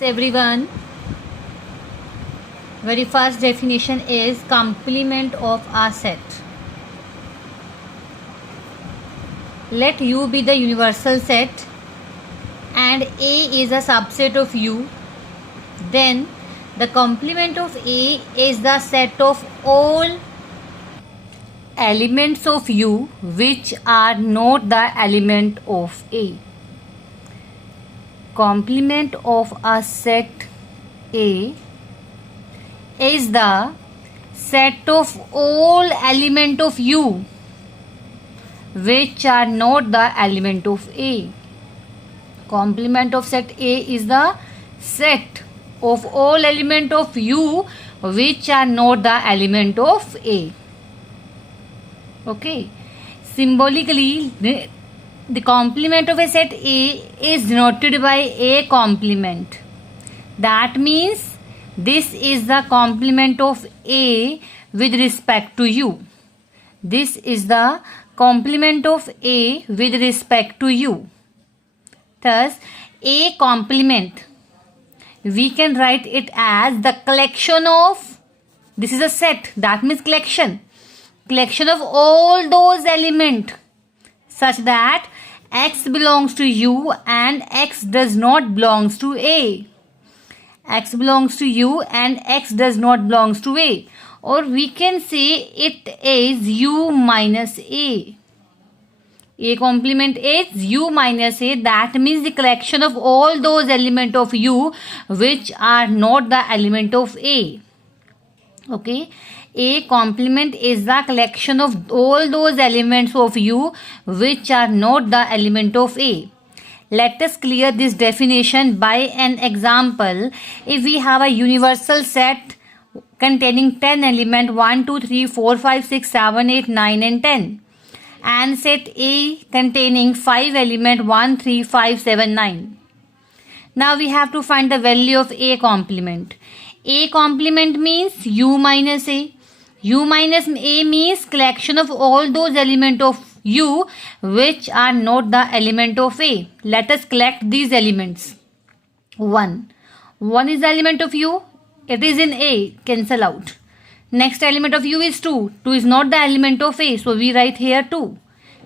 Everyone, very first definition is complement of a set. Let U be the universal set and A is a subset of U. Then the complement of A is the set of all elements of U which are not the element of A. Complement of a set A is the set of all element of U which are not the element of A. Complement of set A is the set of all element of U which are not the element of A. Okay. Symbolically, the complement of a set A is denoted by A complement. That means this is the complement of A with respect to U. This is the complement of A with respect to U. Thus, A complement, we can write it as the collection of, this is a set, that means collection of all those elements such that X belongs to U and X does not belongs to A. X belongs to U and X does not belongs to A. Or we can say it is U minus A. A complement is U minus A. That means the collection of all those elements of U which are not the element of A. Okay. A complement is the collection of all those elements of U which are not the element of A. Let us clear this definition by an example. If we have a universal set containing 10 elements 1, 2, 3, 4, 5, 6, 7, 8, 9 and 10, and set A containing 5 elements 1, 3, 5, 7, 9. Now we have to find the value of A complement. A complement means U minus A. U minus A means collection of all those elements of U which are not the element of A. Let us collect these elements. 1 is the element of U. It is in A. Cancel out. Next element of U is 2. 2 is not the element of A. So we write here 2.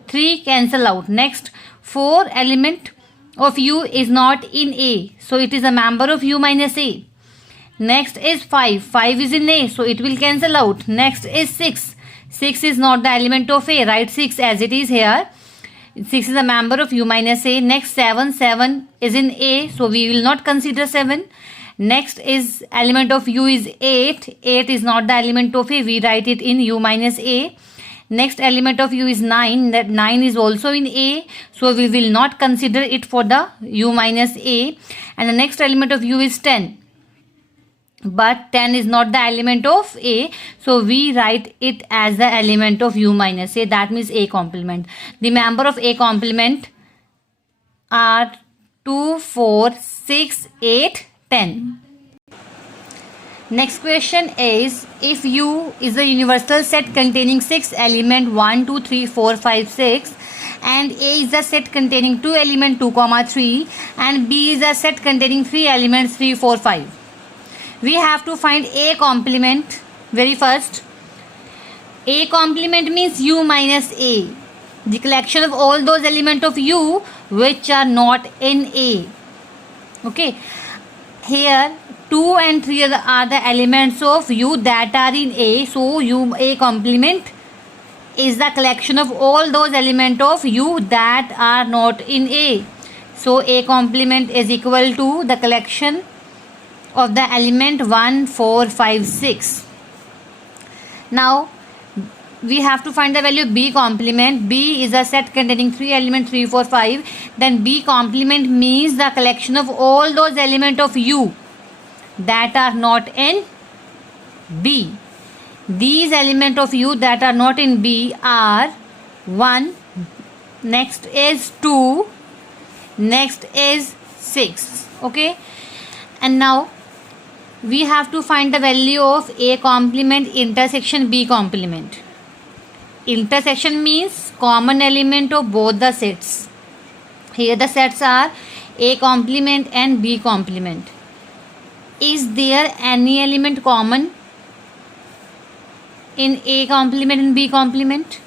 3 cancel out. Next 4 element of U is not in A. So it is a member of U minus A. Next is 5. 5 is in A, so it will cancel out. Next is 6. 6 is not the element of A. Write 6 as it is here. 6 is a member of U minus A. Next 7. 7 is in A, so we will not consider 7. Next is element of U is 8. 8 is not the element of A. We write it in U minus A. Next element of U is 9. That 9 is also in A, so we will not consider it for the U minus A. And the next element of U is 10. But 10 is not the element of A, so we write it as the element of U minus A. That means A complement. The member of A complement are 2, 4, 6, 8, 10. Next question is, if U is a universal set containing 6 elements 1, 2, 3, 4, 5, 6 and A is a set containing 2 elements 2, 3 and B is a set containing 3 elements 3, 4, 5. We have to find A complement. Very first, A complement means U minus A, the collection of all those elements of U which are not in A. Okay, here 2 and 3 are the elements of U that are in A, so A complement is the collection of all those elements of U that are not in A. So A complement is equal to the collection of the element 1, 4, 5, 6. Now we have to find the value of B complement. B is a set containing 3 elements 3, 4, 5. Then B complement means the collection of all those elements of U that are not in B. These elements of U that are not in B are 1, next is 2, next is 6. Okay, and now we have to find the value of A complement intersection B complement. Intersection means common element of both the sets. Here the sets are A complement and B complement. Is there any element common in A complement and B complement?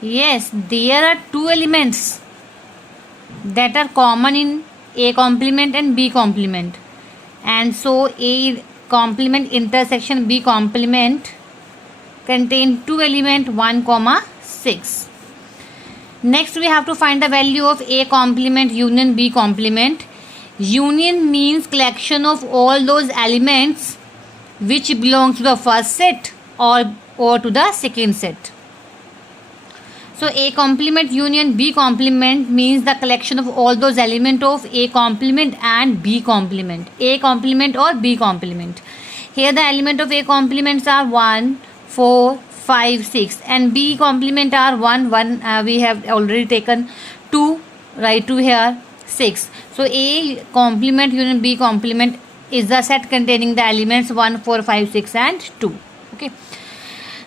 Yes, there are two elements that are common in A complement and B complement, and so A complement intersection B complement contain two element 1,6. Next we have to find the value of A complement union B complement. Union means collection of all those elements which belong to the first set or to the second set. So A complement union B complement means the collection of all those elements of A complement and B complement, A complement or B complement. Here the element of A complements are 1, 4, 5, 6, and B complement are 1, 1. We have already taken 2, right, 2 here, 6. So A complement union B complement is the set containing the elements 1, 4, 5, 6 and 2. Okay.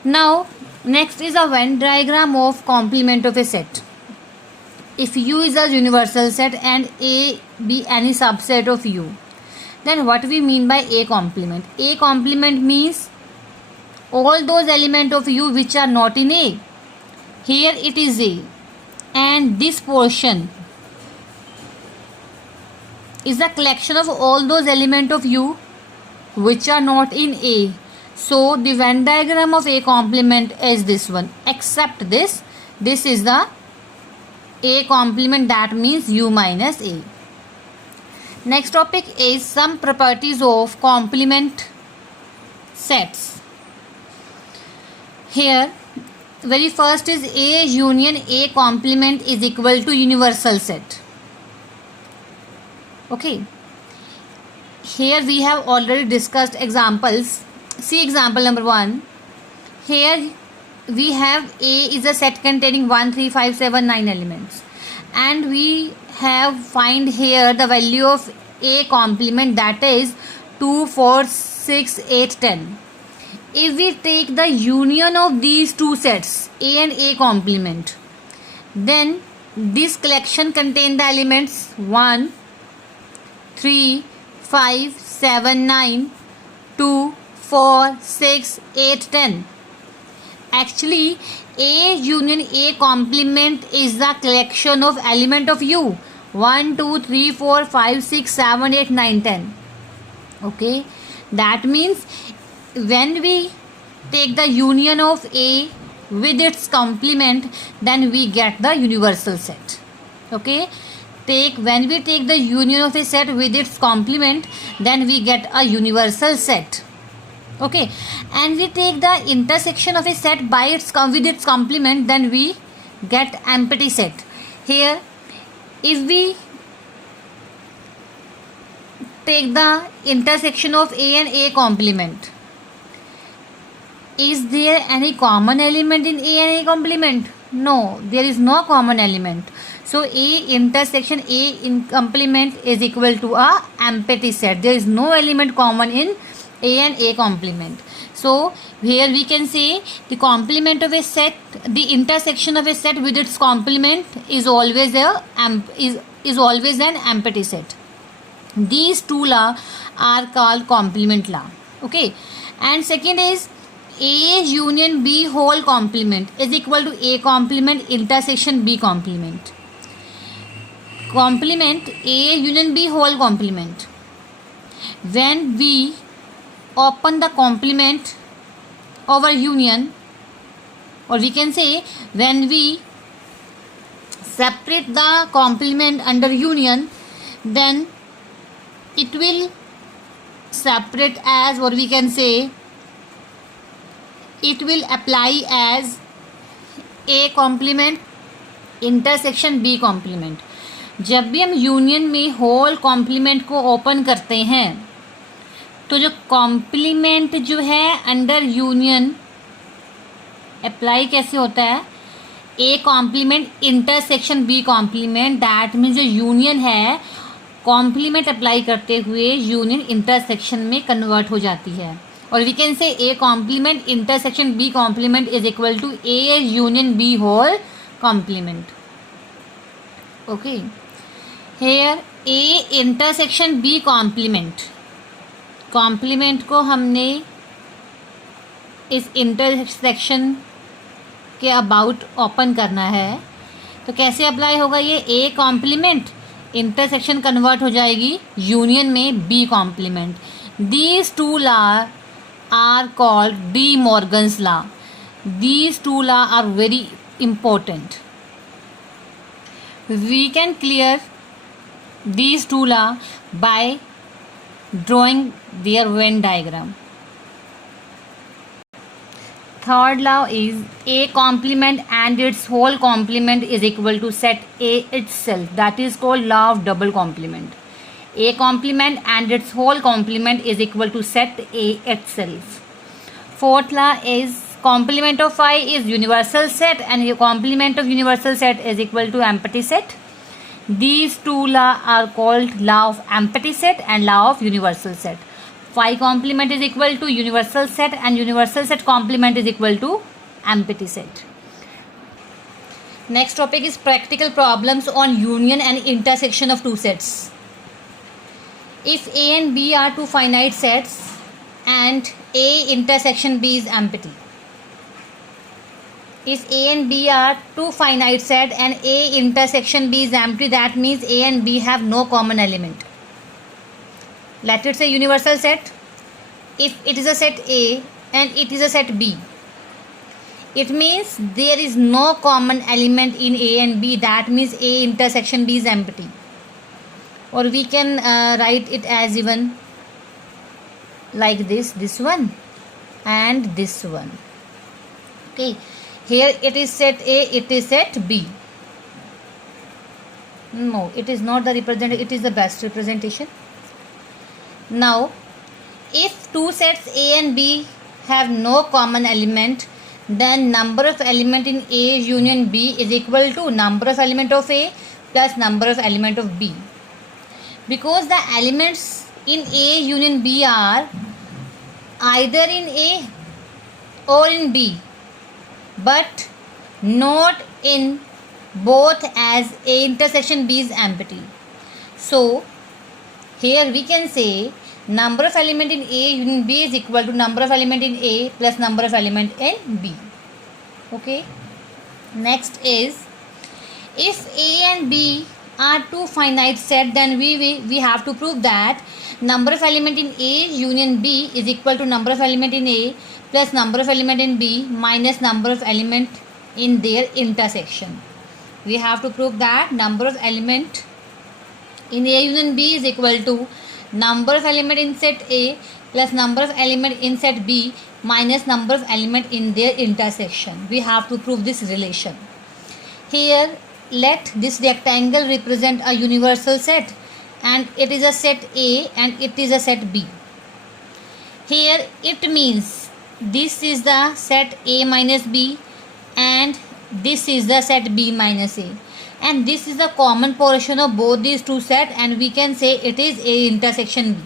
Now next is a Venn diagram of complement of a set. If U is a universal set and A be any subset of U, then what we mean by A complement? A complement means all those elements of U which are not in A. Here it is A, and this portion is the collection of all those elements of U which are not in A. So the Venn diagram of A complement is this one, except this is the A complement, that means U minus A. Next topic is some properties of complement sets. Here very first is A union A complement is equal to universal set. Okay, here we have already discussed examples. See example number 1. Here we have A is a set containing 1, 3, 5, 7, 9 elements, and we have find here the value of A complement, that is 2, 4, 6, 8, 10. If we take the union of these two sets A and A complement, then this collection contain the elements 1, 3, 5, 7, 9, 2, 4, 6, 8, 10. Actually A union A complement is the collection of element of U 1, 2, 3, 4, 5, 6, 7, 8, 9, 10. Okay, that means when we take the union of A with its complement, then we get the universal set. Okay, when we take the union of a set with its complement, then we get a universal set. Okay, and we take the intersection of a set by its with its complement, then we get empty set. Here if we take the intersection of A and A complement, is there any common element in A and A complement? No, there is no common element. So A intersection A in complement is equal to a empty set. There is no element common in A and A complement. So here we can say the complement of a set, the intersection of a set with its complement is always always an empty set. These two laws are called complement law. Okay, and second is A union B whole complement is equal to A complement intersection B complement. Complement A union B whole complement. When we open the complement over union, or we can say when we separate the complement under union, then it will separate as, or we can say it will apply as A complement intersection B complement. जब भी हम union में whole complement को open करते हैं तो जो complement जो है अंडर यूनियन अप्लाई कैसे होता है, A complement intersection B complement, that means जो यूनियन है कॉम्प्लीमेंट अप्लाई करते हुए यूनियन इंटरसेक्शन में कन्वर्ट हो जाती है. और we can say A complement intersection B complement is equal to A union B whole complement. Okay, here A intersection B complement complement को हमने इस इंटरसेक्शन के अबाउट ओपन करना है, तो कैसे अप्लाई होगा ये? ए कॉम्प्लीमेंट इंटरसेक्शन कन्वर्ट हो जाएगी यूनियन में B complement. These two law are called De Morgan's law. These two law are very important. We can clear these two law by drawing their Venn diagram. Third law is A complement and its whole complement is equal to set A itself. That is called law of double complement. A complement and its whole complement is equal to set A itself. Fourth law is complement of phi is universal set and complement of universal set is equal to empty set. These two laws are called law of empty set and law of universal set. Phi complement is equal to universal set and universal set complement is equal to empty set. Next topic is practical problems on union and intersection of two sets. If A and B are two finite sets and A intersection B is empty. If A and B are two finite set and A intersection B is empty, that means A and B have no common element. Let it say universal set. If it is a set A and it is a set B, it means there is no common element in A and B. That means A intersection B is empty. Or we can write it as even like this one and this one. Okay. Here it is set A, it is set B. No, it is not the representation, it is the best representation. Now, if two sets A and B have no common element, then number of element in A union B is equal to number of element of A plus number of element of B. Because the elements in A union B are either in A or in B, but not in both, as A intersection B is empty. So here we can say number of element in A union B is equal to number of element in A plus number of element in B. Okay. Next is, if A and B are two finite set, then we have to prove that number of element in A union B is equal to number of element in A plus number of element in B minus number of element in their intersection. We have to prove that number of element in A union B is equal to number of element in set A plus number of element in set B minus number of element in their intersection. We have to prove this relation. Here, let this rectangle represent a universal set, and it is a set A and it is a set B. Here it means this is the set A minus B and this is the set B minus A, and this is the common portion of both these two sets, and we can say it is A intersection B.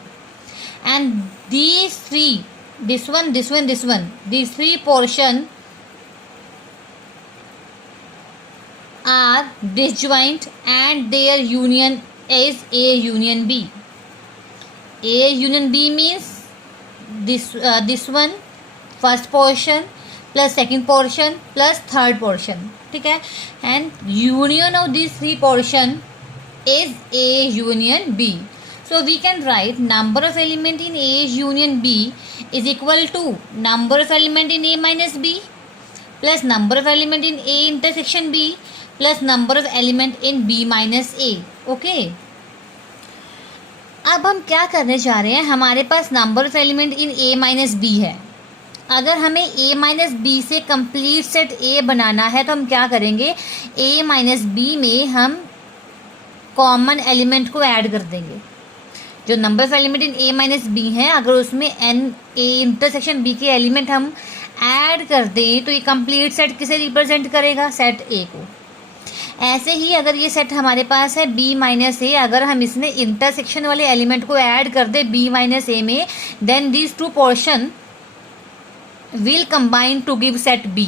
And these three, this one, these three portion are disjoint and their union is A union B. A union B means this one, first portion plus second portion plus third portion. ठीक है, and union of these three portion is A union B. So we can write number of element in A union B is equal to number of element in A minus B plus number of element in A intersection B plus number of element in B minus A. Okay. अब हम क्या करने जा रहे हैं, हमारे पास number of element in A minus B है. अगर हमें A माइनस बी से कंप्लीट सेट A बनाना है तो हम क्या करेंगे, A माइनस बी में हम कॉमन एलिमेंट को ऐड कर देंगे. जो number of element in A minus B हैं, अगर उसमें N A इंटरसेक्शन B के एलिमेंट हम ऐड कर दें तो ये कंप्लीट सेट किसे रिप्रेजेंट करेगा, सेट A को. ऐसे ही अगर ये सेट हमारे पास है B माइनस ए, अगर हम इसमें इंटरसेक्शन वाले एलिमेंट को ऐड कर दे B माइनस ए में, then these two portion will combine to give set B.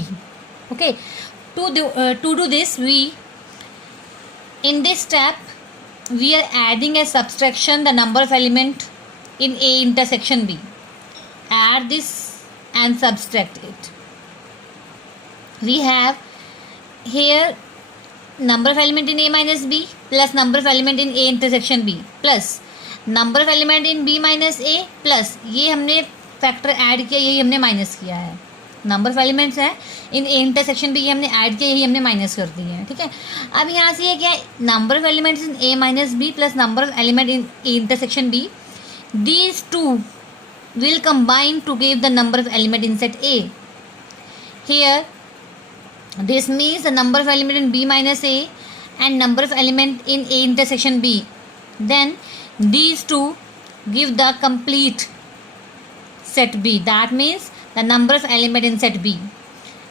Okay, to do this, we in this step we are adding a subtraction the number of element in A intersection B. Add this and subtract it. We have here number of element in A minus B plus number of element in A intersection B plus number of element in B minus A plus ये हमने factor add किया, यही हमने minus किया है. Number of elements है इन A intersection भी, ये हमने ऐड किया, यही हमने माइनस कर दिए हैं. ठीक है. अब यहाँ से ये क्या है, number of elements in A minus B plus number of element in A intersection B, these two will combine to give the number of element in set A. Here this means the number of element in B minus A and number of element in A intersection B. Then these two give the complete set B. That means the number of element in set B.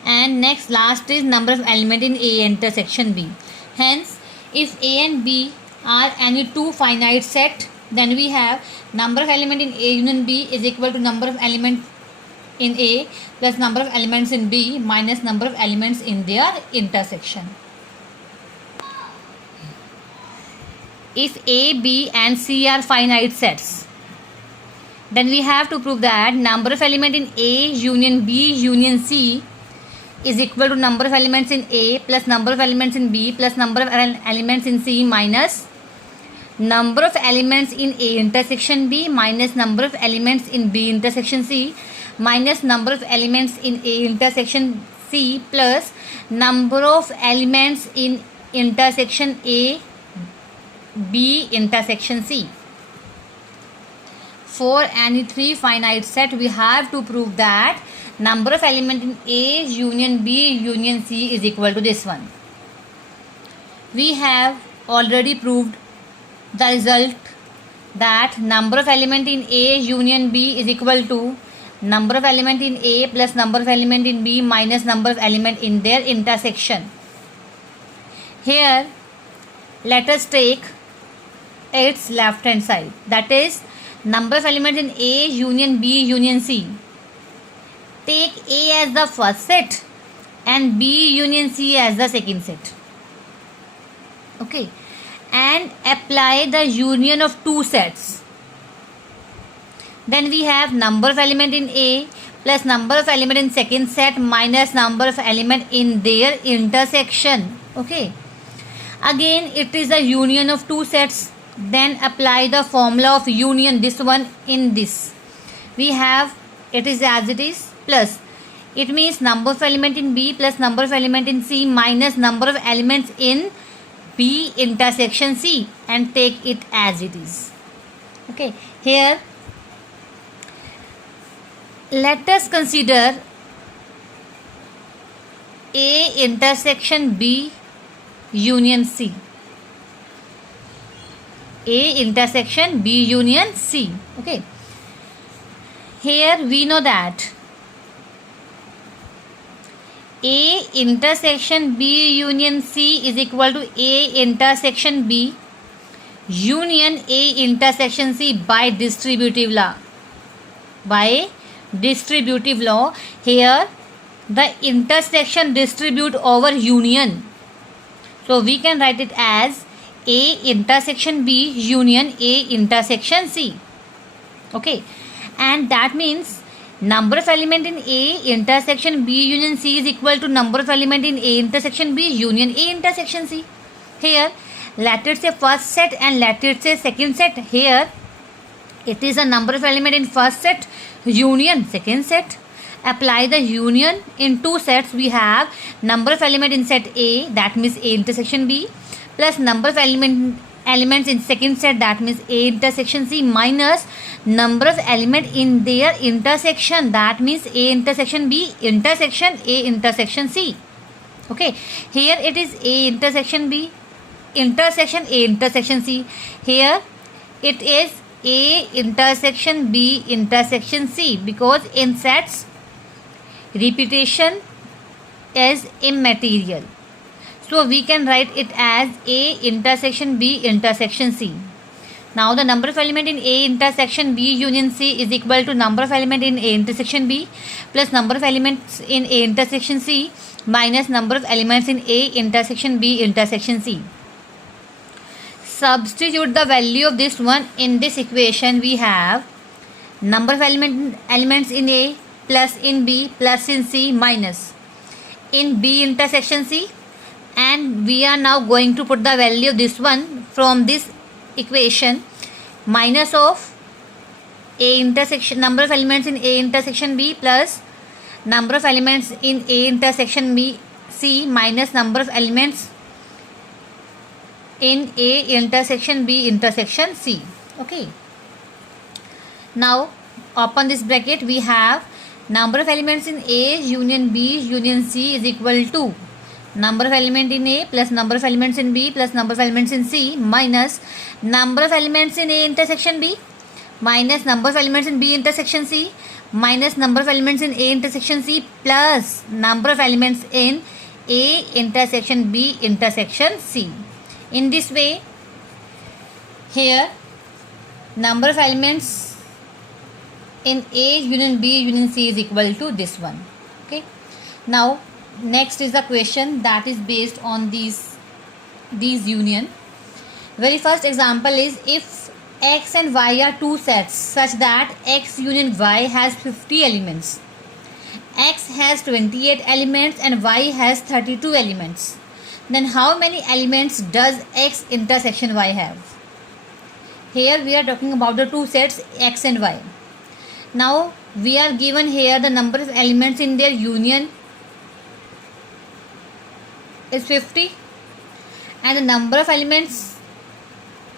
And next last is number of element in A intersection B. Hence if A and B are any two finite set, then we have number of element in A union B is equal to number of element in A plus number of elements in B minus number of elements in their intersection. If A, B and C are finite sets, then we have to prove that number of element in A union B union C is equal to number of elements in A plus number of elements in B plus number of elements in C minus number of elements in A intersection B minus number of elements in B intersection C minus number of elements in A intersection C plus number of elements in intersection A B intersection C. For any three finite set, we have to prove that number of element in A union B union C is equal to this one. We have already proved the result that number of element in A union B is equal to number of element in A plus number of element in B minus number of element in their intersection. Here let us take its left hand side, that is number of elements in A union B union C. Take A as the first set and B union C as the second set. Okay. And apply the union of two sets. Then we have number of element in A plus number of element in second set minus number of element in their intersection. Okay. Again it is a union of two sets. Then apply the formula of union, this one in this. We have it is as it is plus it means number of element in B plus number of element in C minus number of elements in B intersection C, and take it as it is. Okay. Here let us consider A intersection B union C. A intersection B union C. Okay. Here we know that A intersection B union C is equal to A intersection B union A intersection C by distributive law. By distributive law, here the intersection distribute over union. So we can write it as A intersection B union A intersection C. Okay. And that means number of element in A intersection B union C is equal to number of element in A intersection B union A intersection C. Here let it say first set and let it say second set. Here it is a number of element in first set union second set. Apply the union in two sets. We have number of element in set A, that means A intersection B, plus number of elements in second set, that means A intersection C, minus number of element in their intersection, that means A intersection B intersection A intersection C. Okay. Here it is A intersection B intersection A intersection C. Here it is A intersection B intersection C, because in sets repetition is immaterial. So we can write it as A intersection B intersection C. Now the number of element in A intersection B union C is equal to number of element in A intersection B plus number of elements in A intersection C minus number of elements in A intersection B intersection C. Substitute the value of this one in this equation. We have number of elements in A plus in B plus in C minus in B intersection C, and we are now going to put the value of this one from this equation, minus of A intersection number of elements in A intersection B plus number of elements in A intersection B C minus number of elements in A intersection B intersection C. Okay, now open this bracket. We have number of elements in A union B union C is equal to number of element in A plus number of elements in B plus number of elements in C minus number of elements in A intersection B minus number of elements in B intersection C minus number of elements in A intersection C plus number of elements in A intersection B intersection C. In this way, here number of elements in A union B union C is equal to this one. Okay, now next is the question that is based on these union. Very first example is, if X and Y are two sets such that X union Y has 50 elements, X has 28 elements and Y has 32 elements, then how many elements does X intersection Y have? Here we are talking about the two sets X and Y. Now we are given here the number of elements in their union is 50 and the number of elements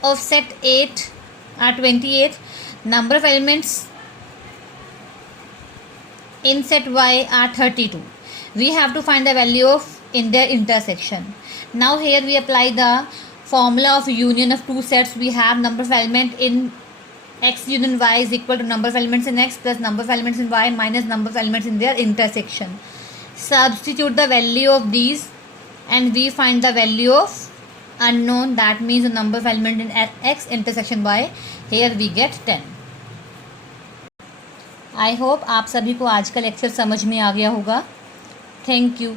of set 8 are 28. Number of elements in set Y are 32. We have to find the value of in their intersection. Now here we apply the formula of union of two sets. We have number of element in X union Y is equal to number of elements in X plus number of elements in Y minus number of elements in their intersection. Substitute the value of these and we find the value of unknown, that means the number of element in X intersection Y. Here we get 10. I hope आप सभी को आज का lecture समझ में आ गया होगा. Thank you.